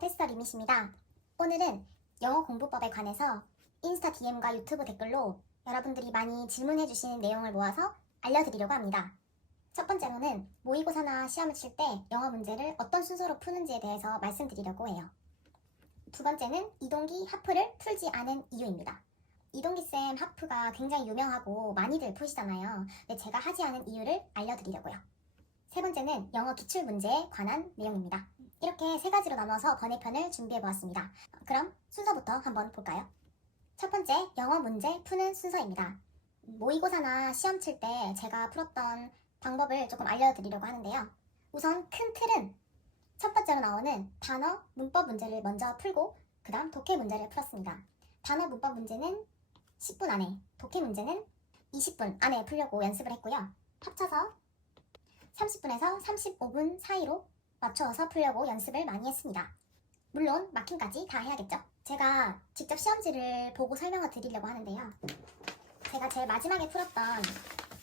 테스터 리밋입니다. 오늘은 영어 공부법에 관해서 인스타 DM과 유튜브 댓글로 여러분들이 많이 질문해 주시는 내용을 모아서 알려드리려고 합니다. 첫 번째로는 모의고사나 시험을 칠 때 영어 문제를 어떤 순서로 푸는지에 대해서 말씀드리려고 해요. 두 번째는 이동기 하프를 풀지 않은 이유입니다. 이동기쌤 하프가 굉장히 유명하고 많이들 푸시잖아요. 근데 제가 하지 않은 이유를 알려드리려고요. 세 번째는 영어 기출문제에 관한 내용입니다. 이렇게 세 가지로 나눠서 번외편을 준비해보았습니다. 그럼 순서부터 한번 볼까요? 첫 번째, 영어 문제 푸는 순서입니다. 모의고사나 시험 칠 때 제가 풀었던 방법을 조금 알려드리려고 하는데요. 우선 큰 틀은 첫 번째로 나오는 단어, 문법 문제를 먼저 풀고 그 다음 독해 문제를 풀었습니다. 단어, 문법 문제는 10분 안에, 독해 문제는 20분 안에 풀려고 연습을 했고요. 합쳐서 30분에서 35분 사이로 맞춰서 풀려고 연습을 많이 했습니다. 물론 마킹까지 다 해야겠죠. 제가 직접 시험지를 보고 설명을 드리려고 하는데요. 제가 제일 마지막에 풀었던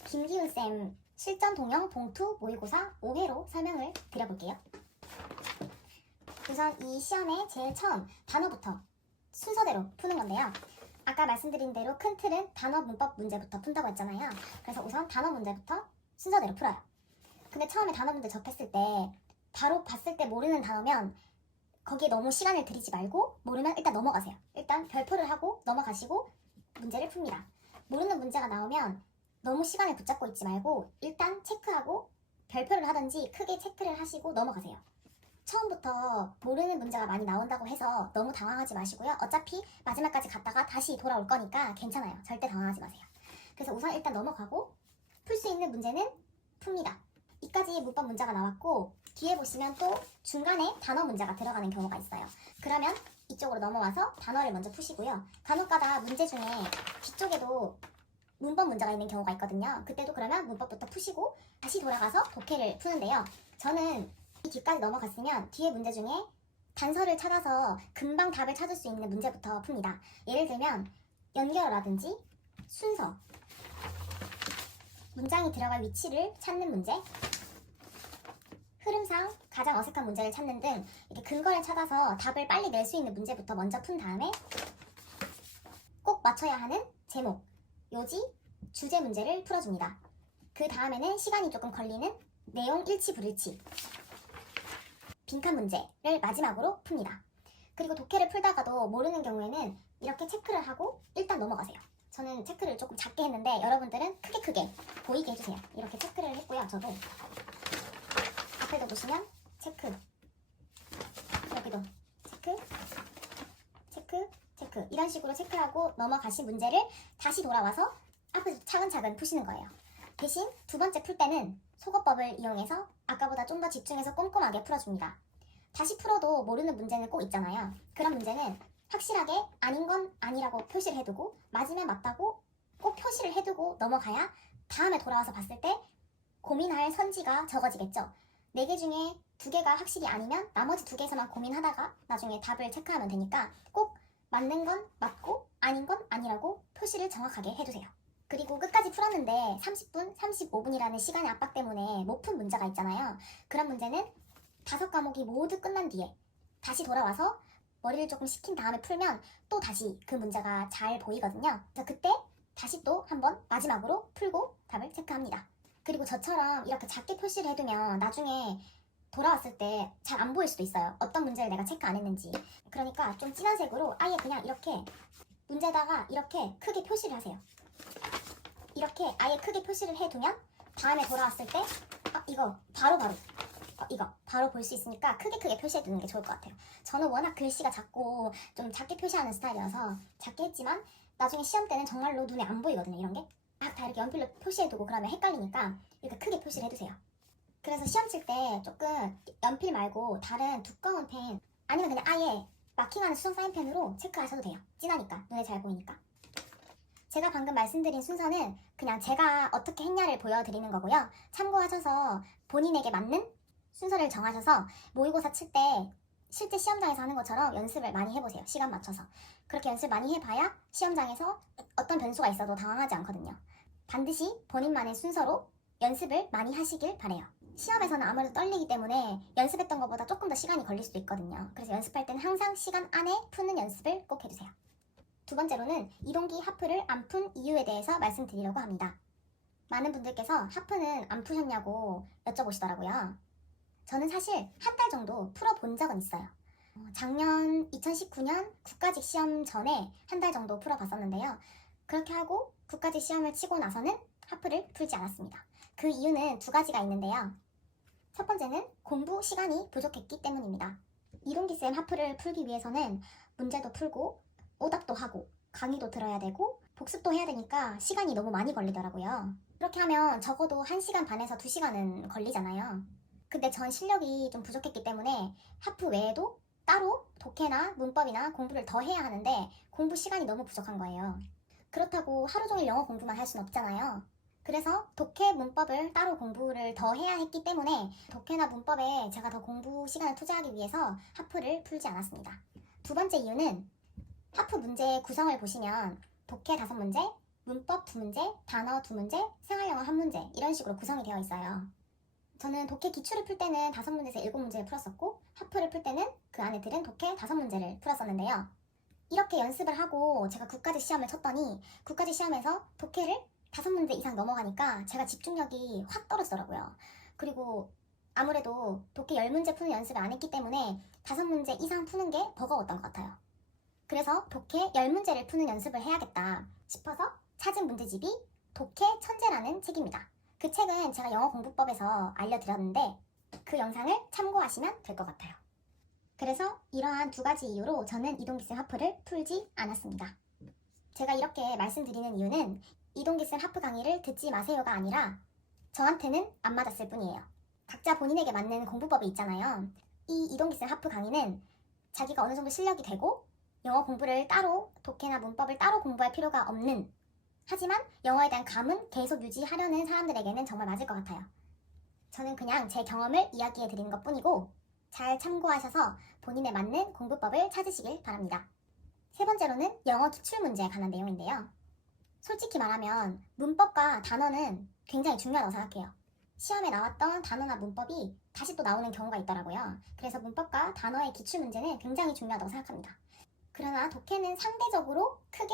김기훈쌤 실전 동영 봉투 모의고사 5회로 설명을 드려볼게요. 우선 이 시험의 제일 처음 단어부터 순서대로 푸는 건데요. 아까 말씀드린 대로 큰 틀은 단어 문법 문제부터 푼다고 했잖아요. 그래서 우선 단어 문제부터 순서대로 풀어요. 근데 처음에 단어 문제 접했을 때 바로 봤을 때 모르는 단어면 거기에 너무 시간을 들이지 말고 모르면 일단 넘어가세요. 일단 별표를 하고 넘어가시고 문제를 풉니다. 모르는 문제가 나오면 너무 시간을 붙잡고 있지 말고 일단 체크하고 별표를 하든지 크게 체크를 하시고 넘어가세요. 처음부터 모르는 문제가 많이 나온다고 해서 너무 당황하지 마시고요. 어차피 마지막까지 갔다가 다시 돌아올 거니까 괜찮아요. 절대 당황하지 마세요. 그래서 우선 일단 넘어가고 풀 수 있는 문제는 풉니다. 이까지 문법 문제가 나왔고 뒤에 보시면 또 중간에 단어 문제가 들어가는 경우가 있어요. 그러면 이쪽으로 넘어와서 단어를 먼저 푸시고요. 간혹가다 문제 중에 뒤쪽에도 문법 문제가 있는 경우가 있거든요. 그때도 그러면 문법부터 푸시고 다시 돌아가서 독해를 푸는데요. 저는 이 뒤까지 넘어갔으면 뒤에 문제 중에 단서를 찾아서 금방 답을 찾을 수 있는 문제부터 풉니다. 예를 들면 연결어라든지 순서, 문장이 들어갈 위치를 찾는 문제, 흐름상 가장 어색한 문제를 찾는 등 이렇게 근거를 찾아서 답을 빨리 낼 수 있는 문제부터 먼저 푼 다음에 꼭 맞춰야 하는 제목, 요지, 주제 문제를 풀어줍니다. 그 다음에는 시간이 조금 걸리는 내용 일치 불일치, 빈칸 문제를 마지막으로 풉니다. 그리고 독해를 풀다가도 모르는 경우에는 이렇게 체크를 하고 일단 넘어가세요. 저는 체크를 조금 작게 했는데 여러분들은 크게 보이게 해주세요. 이렇게 체크를 했고요. 저도 앞에도 보시면 체크, 여기도 체크 이런 식으로 체크하고 넘어가신 문제를 다시 돌아와서 앞에서 차근차근 푸시는 거예요. 대신 두 번째 풀 때는 속어법을 이용해서 아까보다 좀 더 집중해서 꼼꼼하게 풀어줍니다. 다시 풀어도 모르는 문제는 꼭 있잖아요. 그런 문제는 확실하게 아닌 건 아니라고 표시를 해두고 맞으면 맞다고 꼭 표시를 해두고 넘어가야 다음에 돌아와서 봤을 때 고민할 선지가 적어지겠죠. 4개 중에 2개가 확실히 아니면 나머지 2개에서만 고민하다가 나중에 답을 체크하면 되니까 꼭 맞는 건 맞고 아닌 건 아니라고 표시를 정확하게 해주세요. 그리고 끝까지 풀었는데 30분, 35분이라는 시간의 압박 때문에 못 푼 문제가 있잖아요. 그런 문제는 5과목이 모두 끝난 뒤에 다시 돌아와서 머리를 조금 식힌 다음에 풀면 또 다시 그 문제가 잘 보이거든요. 그래서 그때 다시 또 한번 마지막으로 풀고 답을 체크합니다. 그리고 저처럼 이렇게 작게 표시를 해두면 나중에 돌아왔을 때 잘 안 보일 수도 있어요. 어떤 문제를 내가 체크 안 했는지. 그러니까 좀 진한 색으로 아예 그냥 이렇게 문제다가 이렇게 크게 표시를 하세요. 이렇게 아예 크게 표시를 해두면 다음에 돌아왔을 때 이거 바로 볼 수 있으니까 크게 표시해두는 게 좋을 것 같아요. 저는 워낙 글씨가 작고 좀 작게 표시하는 스타일이어서 작게 했지만 나중에 시험 때는 정말로 눈에 안 보이거든요. 이런 게 막 다 이렇게 연필로 표시해두고 그러면 헷갈리니까 이렇게 크게 표시를 해두세요. 그래서 시험 칠 때 조금 연필 말고 다른 두꺼운 펜 아니면 그냥 아예 마킹하는 수정 사인펜으로 체크하셔도 돼요. 진하니까 눈에 잘 보이니까. 제가 방금 말씀드린 순서는 그냥 제가 어떻게 했냐를 보여드리는 거고요. 참고하셔서 본인에게 맞는 순서를 정하셔서 모의고사 칠 때 실제 시험장에서 하는 것처럼 연습을 많이 해보세요. 시간 맞춰서. 그렇게 연습 많이 해봐야 시험장에서 어떤 변수가 있어도 당황하지 않거든요. 반드시 본인만의 순서로 연습을 많이 하시길 바래요. 시험에서는 아무래도 떨리기 때문에 연습했던 것보다 조금 더 시간이 걸릴 수도 있거든요. 그래서 연습할 때는 항상 시간 안에 푸는 연습을 꼭 해주세요. 두 번째로는 이동기 하프를 안 푼 이유에 대해서 말씀드리려고 합니다. 많은 분들께서 하프는 안 푸셨냐고 여쭤보시더라고요. 저는 사실 한 달 정도 풀어본 적은 있어요. 작년 2019년 국가직 시험 전에 한 달 정도 풀어봤었는데요. 그렇게 하고 국가직 시험을 치고 나서는 하프를 풀지 않았습니다. 그 이유는 두 가지가 있는데요. 첫 번째는 공부 시간이 부족했기 때문입니다. 이동기쌤 하프를 풀기 위해서는 문제도 풀고 오답도 하고 강의도 들어야 되고 복습도 해야 되니까 시간이 너무 많이 걸리더라고요. 그렇게 하면 적어도 1시간 반에서 2시간은 걸리잖아요. 근데 전 실력이 좀 부족했기 때문에 하프 외에도 따로 독해나 문법이나 공부를 더 해야 하는데 공부 시간이 너무 부족한 거예요. 그렇다고 하루 종일 영어 공부만 할 순 없잖아요. 그래서 독해, 문법을 따로 공부를 더 해야 했기 때문에 독해나 문법에 제가 더 공부 시간을 투자하기 위해서 하프를 풀지 않았습니다. 두 번째 이유는 하프 문제 구성을 보시면 독해 5문제, 문법 2문제, 단어 2문제, 생활영어 1문제 이런 식으로 구성이 되어 있어요. 저는 독해 기출을 풀 때는 5문제에서 7문제를 풀었었고 하프를 풀 때는 그 안에 들은 독해 5문제를 풀었었는데요. 이렇게 연습을 하고 제가 국가직 시험을 쳤더니 국가직 시험에서 독해를 5문제 이상 넘어가니까 제가 집중력이 확 떨어지더라고요. 그리고 아무래도 독해 10문제 푸는 연습을 안 했기 때문에 5문제 이상 푸는 게 버거웠던 것 같아요. 그래서 독해 10문제를 푸는 연습을 해야겠다 싶어서 찾은 문제집이 독해 천재라는 책입니다. 그 책은 제가 영어 공부법에서 알려드렸는데 그 영상을 참고하시면 될 것 같아요. 그래서 이러한 두 가지 이유로 저는 이동기쌤 하프를 풀지 않았습니다. 제가 이렇게 말씀드리는 이유는 이동기쌤 하프 강의를 듣지 마세요가 아니라 저한테는 안 맞았을 뿐이에요. 각자 본인에게 맞는 공부법이 있잖아요. 이 이동기쌤 하프 강의는 자기가 어느 정도 실력이 되고 영어 공부를 따로 독해나 문법을 따로 공부할 필요가 없는 하지만 영어에 대한 감은 계속 유지하려는 사람들에게는 정말 맞을 것 같아요. 저는 그냥 제 경험을 이야기해 드리는 것 뿐이고 잘 참고하셔서 본인에 맞는 공부법을 찾으시길 바랍니다. 세 번째로는 영어 기출문제에 관한 내용인데요. 솔직히 말하면 문법과 단어는 굉장히 중요하다고 생각해요. 시험에 나왔던 단어나 문법이 다시 또 나오는 경우가 있더라고요. 그래서 문법과 단어의 기출문제는 굉장히 중요하다고 생각합니다. 그러나 독해는 상대적으로 크게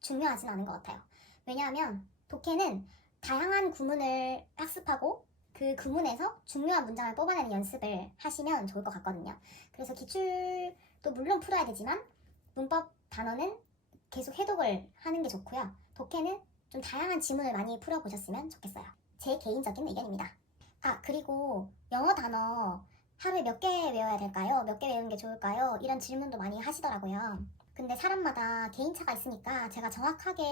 중요하진 않은 것 같아요. 왜냐하면 독해는 다양한 구문을 학습하고 그 구문에서 중요한 문장을 뽑아내는 연습을 하시면 좋을 것 같거든요. 그래서 기출도 물론 풀어야 되지만 문법 단어는 계속 해독을 하는 게 좋고요. 독해는 좀 다양한 지문을 많이 풀어보셨으면 좋겠어요. 제 개인적인 의견입니다. 그리고 영어 단어 하루에 몇 개 외워야 될까요? 몇 개 외우는 게 좋을까요? 이런 질문도 많이 하시더라고요. 근데 사람마다 개인차가 있으니까 제가 정확하게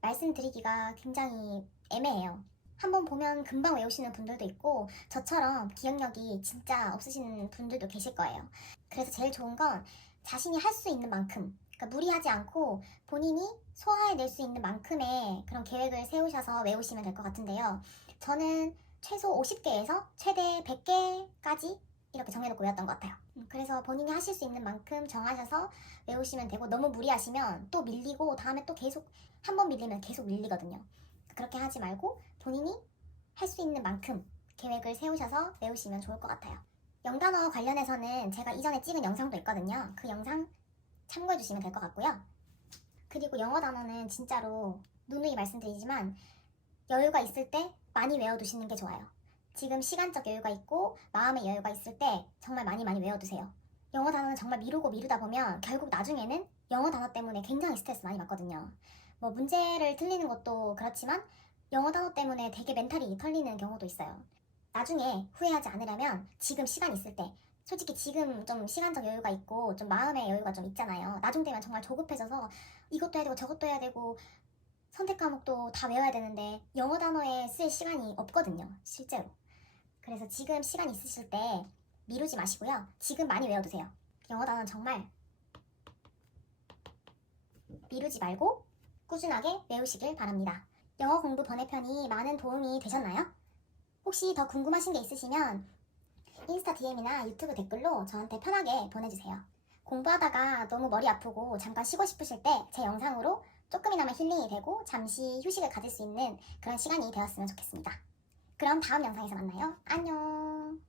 말씀드리기가 굉장히 애매해요. 한번 보면 금방 외우시는 분들도 있고 저처럼 기억력이 진짜 없으신 분들도 계실 거예요. 그래서 제일 좋은 건 자신이 할 수 있는 만큼, 그러니까 무리하지 않고 본인이 소화해낼 수 있는 만큼의 그런 계획을 세우셔서 외우시면 될 것 같은데요. 저는 최소 50개에서 최대 100개까지 이렇게 정해놓고 외웠던 것 같아요. 그래서 본인이 하실 수 있는 만큼 정하셔서 외우시면 되고 너무 무리하시면 또 밀리고 다음에 또 계속 한 번 밀리면 계속 밀리거든요. 그렇게 하지 말고 본인이 할 수 있는 만큼 계획을 세우셔서 외우시면 좋을 것 같아요. 영단어 관련해서는 제가 이전에 찍은 영상도 있거든요. 그 영상 참고해 주시면 될 것 같고요. 그리고 영어 단어는 진짜로 누누이 말씀드리지만 여유가 있을 때 많이 외워두시는 게 좋아요. 지금 시간적 여유가 있고 마음의 여유가 있을 때 정말 많이 외워두세요. 영어 단어는 정말 미루다 보면 결국 나중에는 영어 단어 때문에 굉장히 스트레스 많이 받거든요. 뭐 문제를 틀리는 것도 그렇지만 영어 단어 때문에 되게 멘탈이 털리는 경우도 있어요. 나중에 후회하지 않으려면 지금 시간 있을 때 솔직히 지금 좀 시간적 여유가 있고 좀 마음의 여유가 좀 있잖아요. 나중 되면 정말 조급해져서 이것도 해야 되고 저것도 해야 되고 선택 과목도 다 외워야 되는데 영어 단어에 쓸 시간이 없거든요. 실제로. 그래서 지금 시간 있으실 때 미루지 마시고요. 지금 많이 외워두세요. 영어 단어는 정말 미루지 말고 꾸준하게 외우시길 바랍니다. 영어 공부 번외편이 많은 도움이 되셨나요? 혹시 더 궁금하신 게 있으시면 인스타 DM이나 유튜브 댓글로 저한테 편하게 보내주세요. 공부하다가 너무 머리 아프고 잠깐 쉬고 싶으실 때 제 영상으로 조금이나마 힐링이 되고 잠시 휴식을 가질 수 있는 그런 시간이 되었으면 좋겠습니다. 그럼 다음 영상에서 만나요. 안녕.